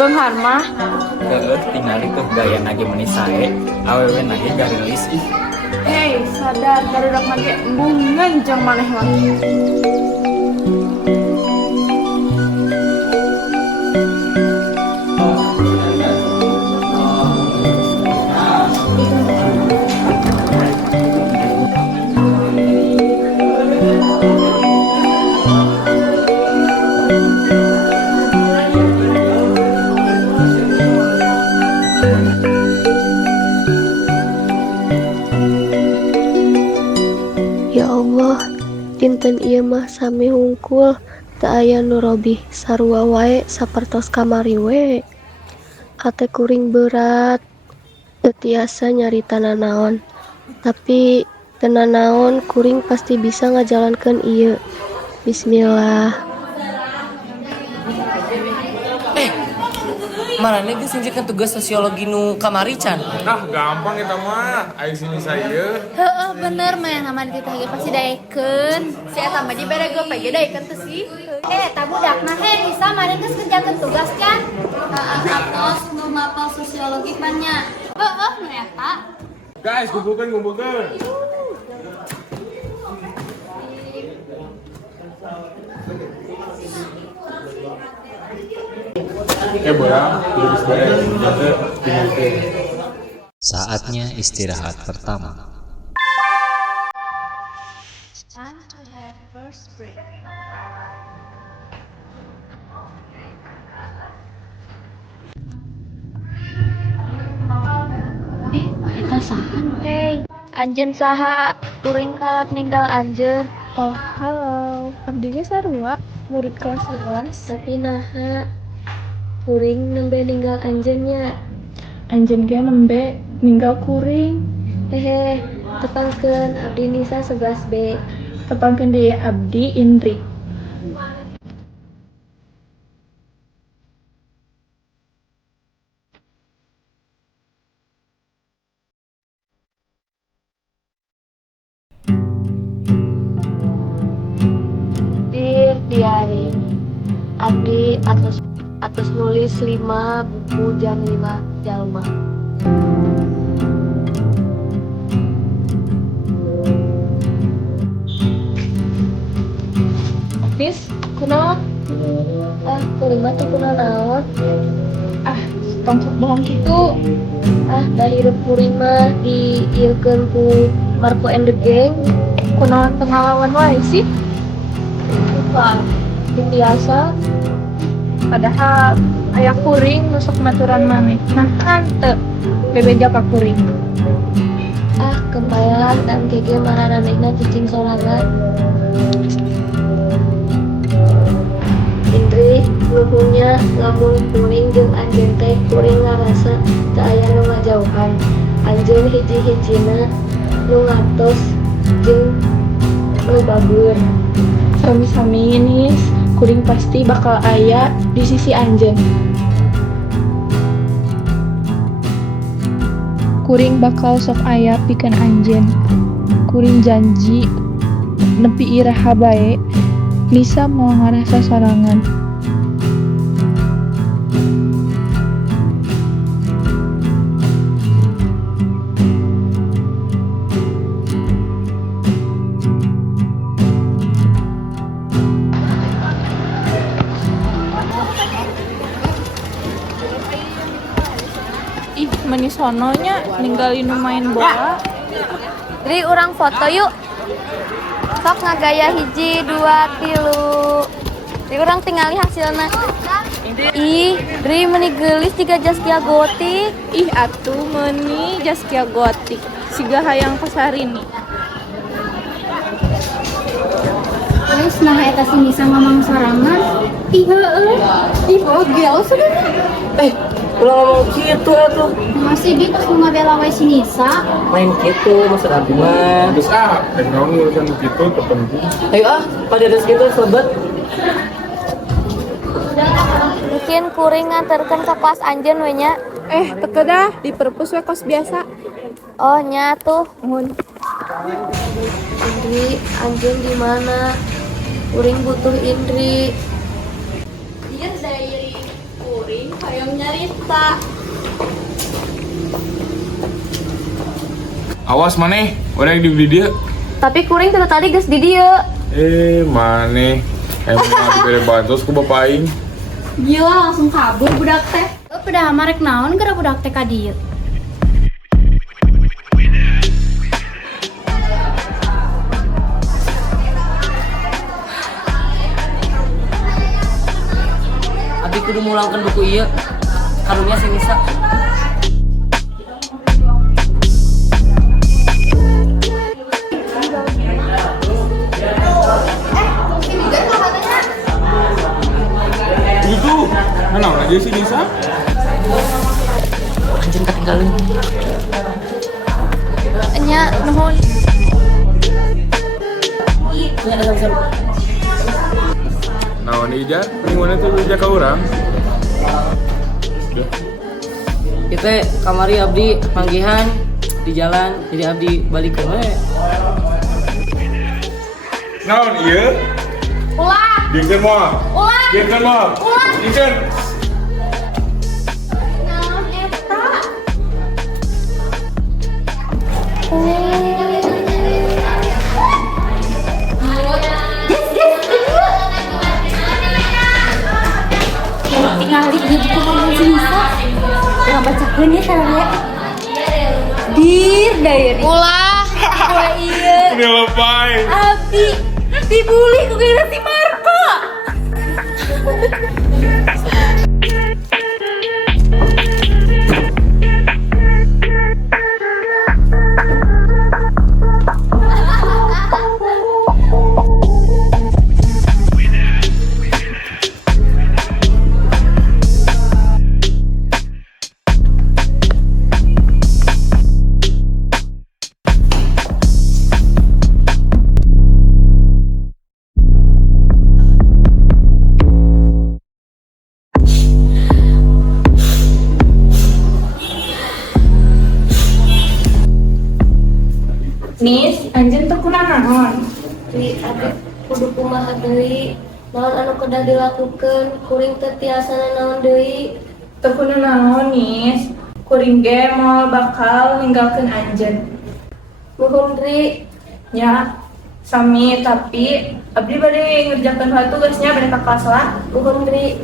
Beunghar mah. Tinggal itu gaya nage menis sae awewe nage garilis ih. Hei, sadar darudak mage embungan jeung maneh mah. Ya Allah, dinten ieu mah sami hungkul, teu aya nu robih sarua wae sapertos kamari we. Hate kuring berat, teu tiasa nyarita nanaon. Tapi teu nanaon kuring pasti bisa ngajalankeun ieu. Bismillah. Marane geus ngajikeun tugas sosiologi nu kamari can. Nah, gampang eta mah. Aing sini saya. Heeh, bener mah yang aman kita ge pasti daekeun. Si eta mah di bere ge page daekeun teh sih. Eta budakna Nisa mari geus kerjakeun tugas can. Heeh, atos nu mapal sosiologi pan nya. Heeh, nu eta. Guys, kumpulkan. Boya, tulis beres, jate tinggalkeun. Saatnya istirahat pertama. Time to have first break. Eta saha? Hei, anjeun saha? Kuring kalap ninggal anjeun. Oh, halo. Abdi ge sarua, murid kelas 11. Tapi naha? Kuring nembe ninggal anjeunnya. Anjeun ge nembe ninggal kuring. Hehe, tepangkeun abdi Nisa 11B. Tepangkeun deui abdi Indri. Diari abdi atus nulis 5 buku jam 5 jalma. Nis, kunaon? Kuring mah teu kunaon naon. Tong sok bohong kitu. Da hirup kuring mah diieukeun ku Marco and the Gang. Kunaon teu ngalawan wae sih? Biasa Padahal aya kuring nusuk maturan maneh. Nah, hanteu bebeja ka kuring. kempaelan dan kege marananehna cicing sorangan. Indri nuhunnya lamun kuring jeung anjeun teh kuring ngarasa teu aya nu ngajauhan. Anjeun hiji-hijina nu ngatos jeung nu babeur. Sami-sami Nis, kuring pasti bakal aya di sisi anjeun. Kuring bakal sok aya pikeun anjeun. Kuring janji nepi iraha bae Nisa mau ngarasa sorangan. Ih, manis sononya ninggalin main bola. Dri, urang foto yuk. Sok ngagaya 1, 2, 3. Dri, urang tingali hasilna. Ih, Dri meuni geulis jiga Zaskia Gotik. Ih, atuh meuni Zaskia Gotik. Siga hayang pasarini. Terus nah eta si Nisa ngomong sorangan. Ih, heueuh. Ih, gel sudah. Ulah ngomong gitu atuh. Masih gitu cuma bela wae si Nisa. Main gitu maksud abi mah. Terus naon urusan gitu terpenting. Ayo pada des gitu sebet. Mungkin kuring nganterkeun ke kelas anjeun we nya. Teu dah, di perpus we kos biasa. Oh, nya tuh. Mun Indri, anjeun di mana? Kuring butuh Indri. ieu dari kuring hayang nyarita. Awas maneh, orang yang di dia. Tapi kuring tadi geus di dieu. Maneh. Emang diberi bantos ku bapak aing. Gila langsung kabur budak teh. Udah marek naon gara budak teh ka dieu. Abi kudu mulangkan buku ieu. Karunya si Nisa. Itu, kenal aja sih Nisa. Anjing ketinggalan. Nya nuhun. Ini ada sama-sama. Nah, ini aja, gimana tuh jaga orang? Kita kamari abdi panggihan di jalan, jadi abdi balik ke we. Nah, iya. Ulah. Diken mah. Ulah. Diken mah. Ulah. Diken. Naon eta? Tinggal di buku ngomong si Nisa. Yang bacakeun ya sararea. Dir dairi. Ulah. Ulah ieu. Udah lepai. Abdi dibully ku gara si Marco. Nis, anjeun teu kunaon naon? Di abdi kudu kumaha deui naon anu kedah dilakukeun kuring teu tiasa naon deui. Teu kunaon naon, Nis. Kuring ge moal bakal ninggalkeun anjeun. Nuhun Dri. Nya, sami tapi abdi bade ngerjakeun hal tugasnya bade ka kelas lah. Nuhun Dri.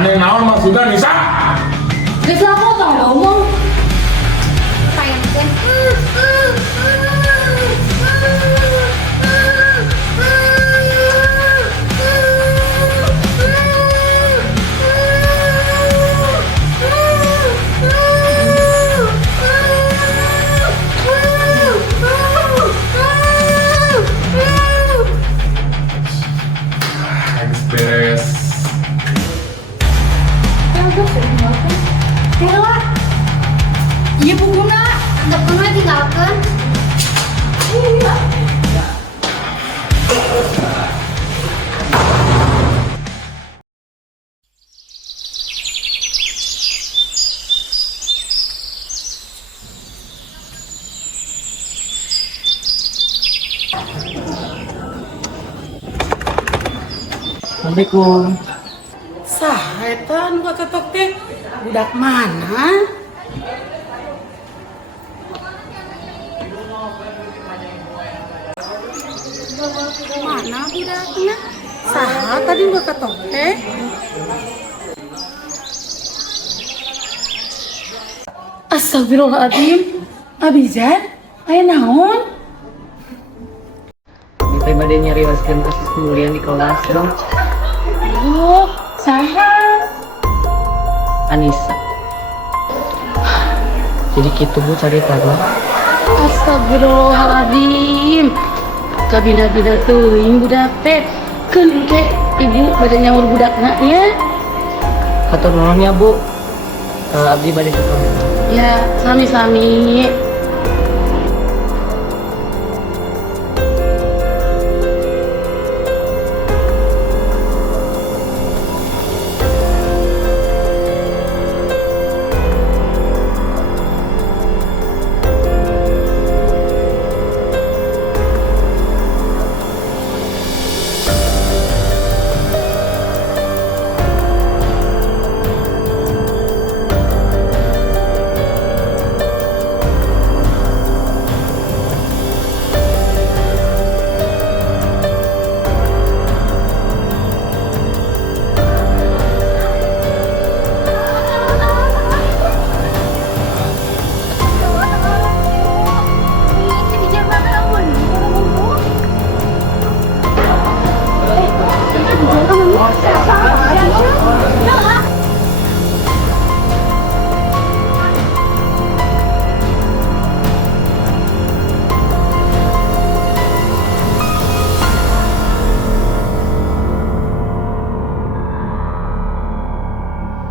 Aneh naon maksudnya Nisa? Geus aku tau ngomong. Sayang teh. Beres. Kela. Ieu buguna. Antep kumaha tinggalkeun. Assalamualaikum. Saha eta anu katetok teh? Budak mana? Mana budaknya? Saha tadi nu katetok teh? Astagfirullahaladzim. Abizar, aya naon? Kita bade nyarioskeun kasus pembulian di kelas dong. Oh, saha? Anissa. Jadi gitu Bu carita gua. Astagfirullahaladzim. Kabina-bina teuing budak teh. Keun ke ibu bade nyaur budakna nya. Hatur nuhun ya Bu. Abdi bade ke kelas. Ya, sami-sami.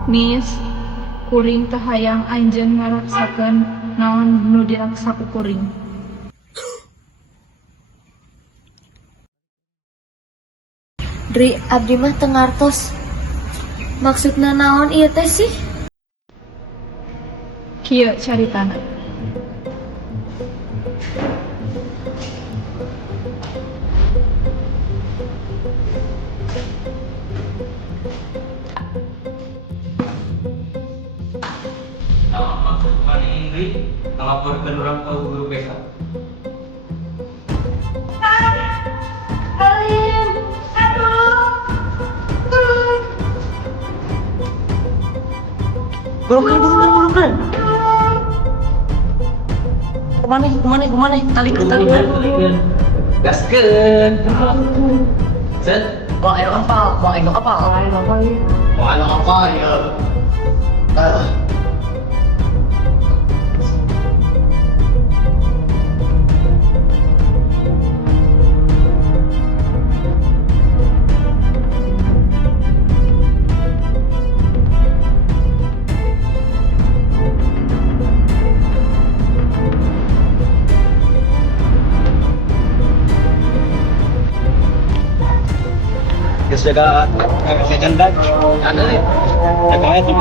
Miss, kuring teh hayang anjeun ngaraksakeun naon nu diraksa ku kuring. Dri, abdi mah teu ngartos. Maksudna naon ieu teh sih? Kieu caritana. Mana Ingrid ngelaporkan orang ke guru BK. Burukan. Kemana? Tali. Gaskeun. Set. Mau ayo apa? Mau apa ya? Geus jaga jandak. Ada ya. Jaga aya tuh.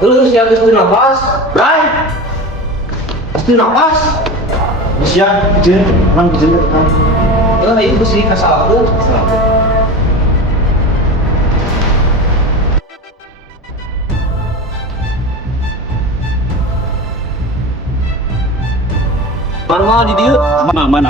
Terus ya geus nafas, Bray. Geus nafas. Geus ya, jeung mang jeung. Ieu geus dikasalkeun. Mana di dieu? Aman.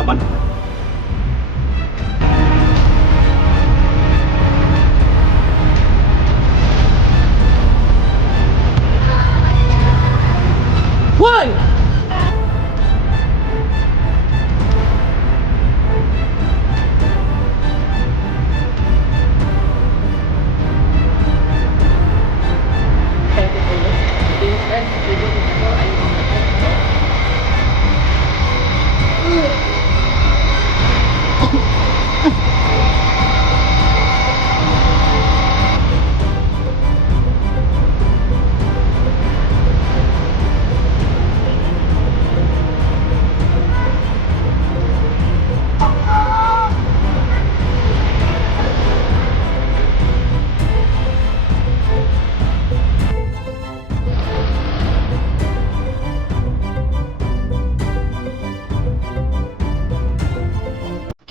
Woi!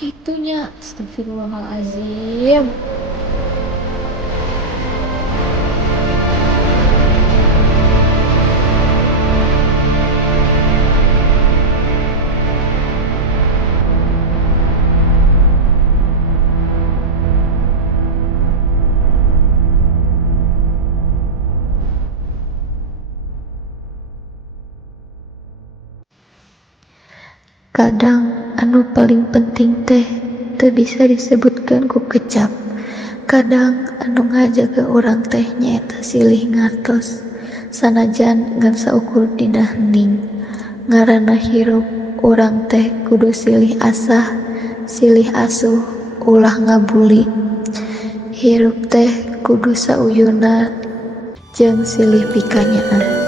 Itunya, astagfirullahalazim. Kadang anu paling penting teh teu bisa disebutkeun ku kecap. Kadang anu ngajaga urang teh nyaeta silih ngartos. Sanajan ngan saukur dina hening. Ngaranna hirup urang teh kudu silih asah, silih asuh, ulah ngabuli. Hirup teh kudu sauyuna jeung silih pikanyaan.